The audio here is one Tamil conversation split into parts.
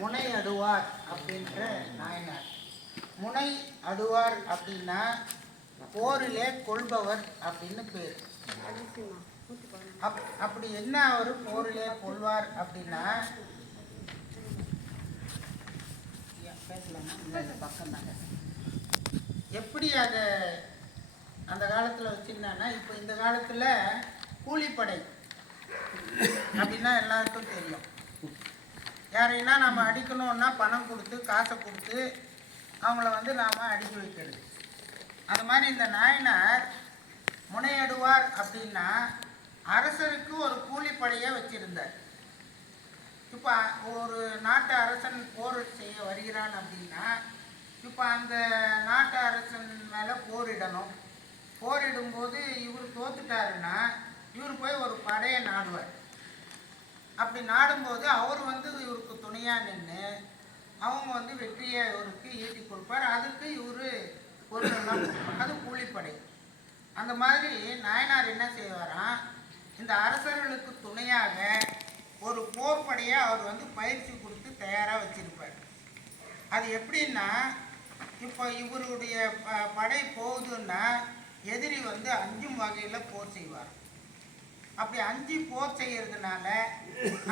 முனை அடுவார் அப்படின்ற நாயனார். முனை அடுவார் அப்படின்னா போரிலே கொள்பவர் அப்படின்னு பேர். அப் அப்படி என்ன அவர் போரிலே கொள்வார் அப்படின்னா எப்படி அதை அந்த காலத்தில் வச்சுருந்தான்னா இப்போ இந்த காலத்தில் கூலிப்படை அப்படின்னா எல்லாருக்கும் தெரியும். யாரையெல்லாம் நம்ம அடிக்கணும்னா பணம் கொடுத்து காசை கொடுத்து அவங்கள வந்து நாம் அடிக்க வைக்கிறது. அது மாதிரி இந்த நாயனார் முனையடுவார் அப்படின்னா அரசருக்கு ஒரு கூலிப்படையை வச்சிருந்தார். இப்போ ஒரு நாட்டு அரசன் போர் செய்ய வருகிறான் அப்படின்னா இப்போ அந்த நாட்டு அரசன் மேலே போரிடணும். போரிடும்போது இவர் தோத்துட்டாருன்னா இவர் போய் ஒரு படையை நாடுவார். அப்படி நாடும்போது அவர் வந்து இவருக்கு துணையாக நின்று அவங்க வந்து வெற்றியை இவருக்கு ஈட்டி கொடுப்பார். அதுக்கு இவர் பொருளெல்லாம் அது கூலிப்படை. அந்த மாதிரி நாயனார் என்ன செய்வாராம்? இந்த அரசர்களுக்கு துணையாக ஒரு போர்படையை அவர் வந்து பயிற்சி கொடுத்து தயாராக வச்சிருப்பார். அது எப்படின்னா இப்போ இவருடைய ப- படை போகுதுன்னா எதிரி வந்து அஞ்சும் வகையில் போர் செய்வார் அப்படி அஞ்சு போர் செய்யறதுனால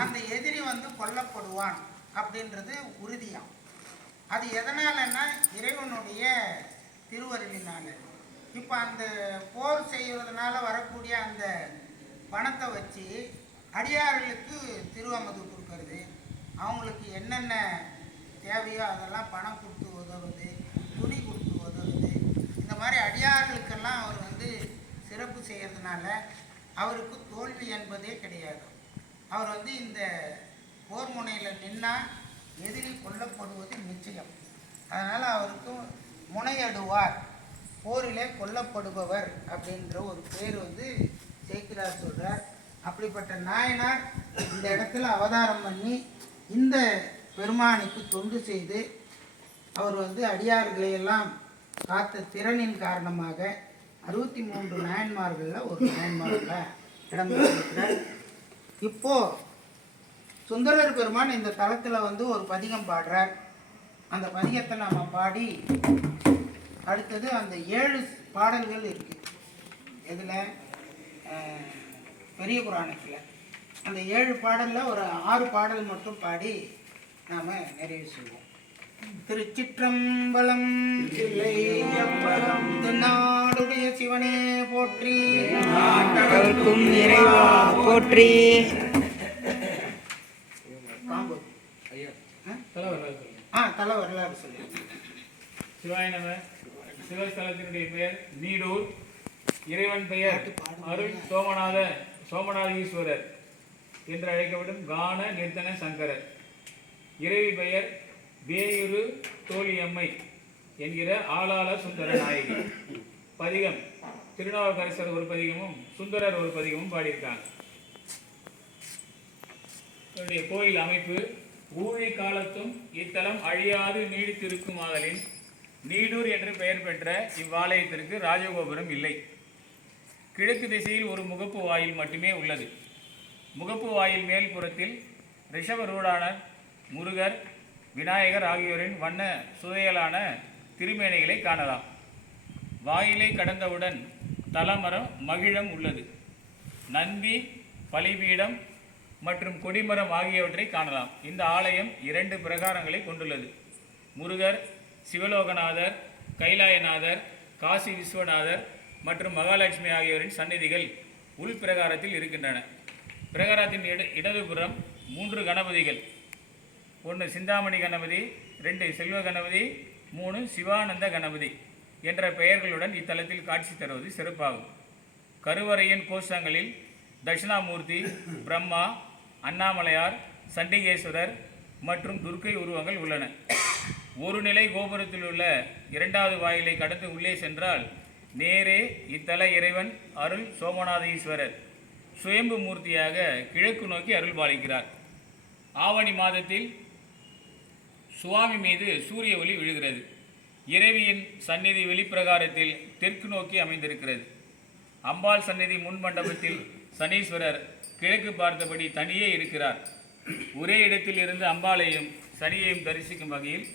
அந்த எதிரி வந்து கொல்லப்படுவான் அப்படின்றது உறுதியாம் அது எதனாலன்னா இறைவனுடைய திருவருளினால. இப்போ அந்த போர் செய்வதனால வரக்கூடிய அந்த பணத்தை வச்சு அடியார்களுக்கு திருவமது கொடுக்கறது அவங்களுக்கு என்னென்ன தேவையோ அதெல்லாம் பணம் கொடுத்து உதவுது துணி கொடுத்து உதவுது இந்த மாதிரி அடியார்களுக்கெல்லாம் அவர் வந்து சிறப்பு செய்கிறதுனால அவருக்கு தோல்வி என்பதே கிடையாது. அவர் வந்து இந்த போர் முனையில் நின்னால் எதிரி கொல்லப்படுவது நிச்சயம். அதனால் அவருக்கு முனையடுவார். போரிலே கொல்லப்படுபவர் அப்படின்ற ஒரு பேர் வந்து சேக்கிரார் சொல்கிறார் அப்படிப்பட்ட நாயனார் இந்த இடத்துல அவதாரம் பண்ணி இந்த பெருமானுக்கு தொண்டு செய்து அவர் வந்து அடியார்களையெல்லாம் காத்த திறனின் காரணமாக அறுபத்தி மூன்று நாயன்மார்களில் ஒரு நாயன்மார்களில் இடம் பெற்றிருக்கிறார். இப்போ சுந்தரர் பெருமான் இந்த தளத்தில் வந்து ஒரு பதிகம் பாடுறார். அந்த பதிகத்தை நாம் பாடி அடுத்தது அந்த ஏழு பாடல்கள் இருக்கு. இதில் பெரிய புராணத்தில். அந்த ஏழு பாடலில் ஒரு ஆறு பாடல் மட்டும் பாடி நாம் நிறைவு செய்வோம். திருச்சிற்றம்பலம் நாடுடைய சிவனே போற்றி. நாட்டவர்க்கும் இறைவா போற்றி. ஆ? தலை வரலாறு சொல்லு. சிவாய நம. சிவஸ்தலத்தினுடைய பெயர் நீடூர். இறைவன் பெயர் அருள் சோமநாத சோமநாத ஈஸ்வரர் என்று அழைக்கப்படும் கான நிர்த்தன சங்கரர். இறைவி பெயர் வேயுரு தோழியம்மை என்கிற ஆளாள சுந்தர நாயகி பதிகம். திருநாவுக்கரசர் ஒரு பதிகமும் சுந்தரர் ஒரு பதிகமும் பாடியிருக்காங்க. இவருடைய கோயில் அமைப்பு ஊழி காலத்தும் இத்தலம் அழியாது நீடித்திருக்குமாதலின் நீடூர் என்று பெயர் பெற்ற இவ்வாலயத்திற்கு ராஜகோபுரம் இல்லை. கிழக்கு திசையில் ஒரு முகப்பு வாயில் மட்டுமே உள்ளது. முகப்பு வாயில் மேல் புறத்தில் ரிஷபரூடானர் முருகர் விநாயகர் ஆகியோரின் வண்ண சுதையலான திருமேனைகளை காணலாம். வாயிலை கடந்தவுடன் தலமரம் மகிழம் உள்ளது. நந்தி பலிபீடம் மற்றும் கொடிமரம் ஆகியவற்றை காணலாம். இந்த ஆலயம் இரண்டு பிரகாரங்களை கொண்டுள்ளது. முருகர் சிவலோகநாதர் கைலாயநாதர் காசி விஸ்வநாதர் மற்றும் மகாலட்சுமி ஆகியோரின் சந்நிதிகள் உள் பிரகாரத்தில் இருக்கின்றன. பிரகாரத்தின் இட இடதுபுறம் மூன்று கணபதிகள். ஒன்று சிந்தாமணி கணபதி ரெண்டு செல்வ கணபதி மூணு சிவானந்த கணபதி. என்ற பெயர்களுடன் இத்தலத்தில் காட்சி தருவது சிறப்பாகும். கருவறையின் கோஷங்களில் தட்சிணாமூர்த்தி பிரம்மா அண்ணாமலையார் சண்டிகேஸ்வரர் மற்றும் துர்க்கை உருவங்கள் உள்ளன. ஒரு நிலை கோபுரத்தில் உள்ள இரண்டாவது வாயிலை கடந்து உள்ளே சென்றால் நேரே இத்தல இறைவன் அருள் சோமநாத ஈஸ்வரர் சுயம்பு மூர்த்தியாக கிழக்கு நோக்கி அருள் பாலிக்கிறார் ஆவணி மாதத்தில் சுவாமி மீது சூரிய ஒளி விழுகிறது. இறைவியின் சந்நிதி வெளிப்பிரகாரத்தில் தெற்கு நோக்கி அமைந்திருக்கிறது. அம்பாள் சந்நிதி முன் மண்டபத்தில் சனீஸ்வரர் கிழக்கு பார்த்தபடி தனியே இருக்கிறார். ஒரே இடத்தில் இருந்து அம்பாளையும் சனியையும் தரிசிக்கும் வகையில்